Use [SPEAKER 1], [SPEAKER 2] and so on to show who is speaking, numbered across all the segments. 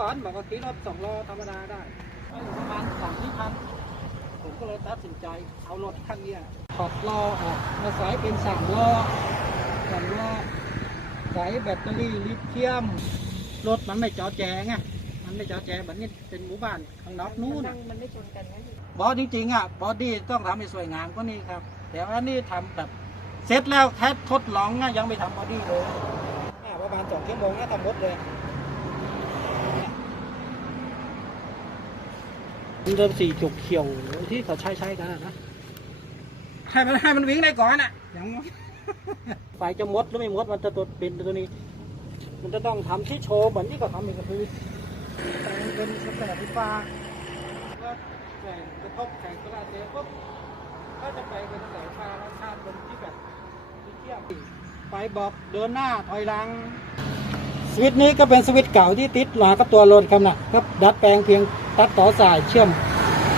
[SPEAKER 1] ก่อนบอกว่าขี่รถสองล้อธรรมดาได้ไม่อยู่ประมาณสามที่พันผมก็เลยตัดสินใจเอารถคันเนี้ยถอดล้อออกมาใส่เป็นสามล้อสามล้อใส่แบตเตอรี่ลิเธียมรถมันไม่จอแจไงมันไม่จอแจแบบนี้เป็นหมู่บ้านข้างนอกนู้น
[SPEAKER 2] มันมันไม่ชนกันนะ
[SPEAKER 1] บอสจริงๆอะบอดี้ต้องทำให้สวยงามก็นี่ครับ แต่ว่านี่ทำแบบเสร็จแล้วแค่ทดลองนะยังไม่ทำบอดี้เลยอ่าประมาณสองชั่วโมงนะทำหมดเลยมัน เริ่มสีจุกเขียวที่เขาใช้ใช้ๆกันอะนะให้มันให้มันวิ่งได้ก่อนอะอย่างไฟจะหมดหรือไม่หมดมันจะตัวเป็นตัวนี้ มันจะต้องทำที่โชว์เหมือนที่เขาทำเองก็คือแต่งเป็นสแตนไฟฟ้าก็แข่งกระทบแข่งกระดาษเสียปุ๊บก็จะไปเป็นสายฟ้าแล้วชาติบนที่แบบที่เทียบไฟบอกเดินหน้าถอยหลังสวิตช์นี้ก็เป็นสวิตช์เก่าที่ติดหลากับตัวรถครับนะครับดัดแปลงเพียง ตัดต่อสายเชื่อม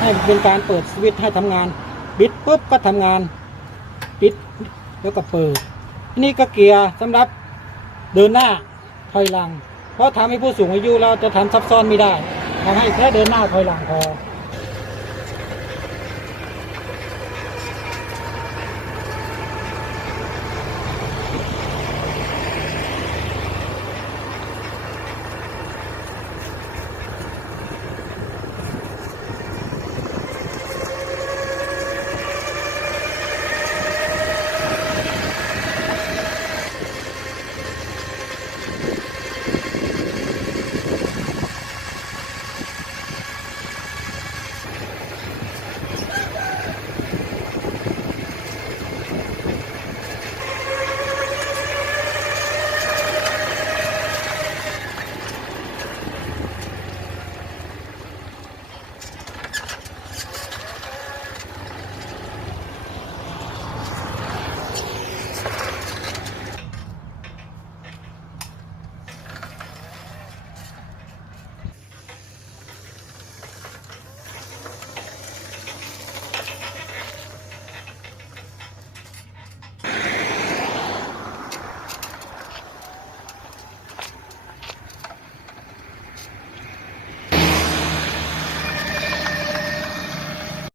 [SPEAKER 1] ให้เป็นการเปิดสวิตช์ให้ทำงาน บิดปุ๊บก็ทำงาน ปิดแล้วก็เปิด นี่ก็เกียร์สำหรับเดินหน้าถอยหลัง เพราะทำให้ผู้สูงอายุเราจะทำซับซ้อนไม่ได้ทำให้แค่เดินหน้าถอยหลังพอ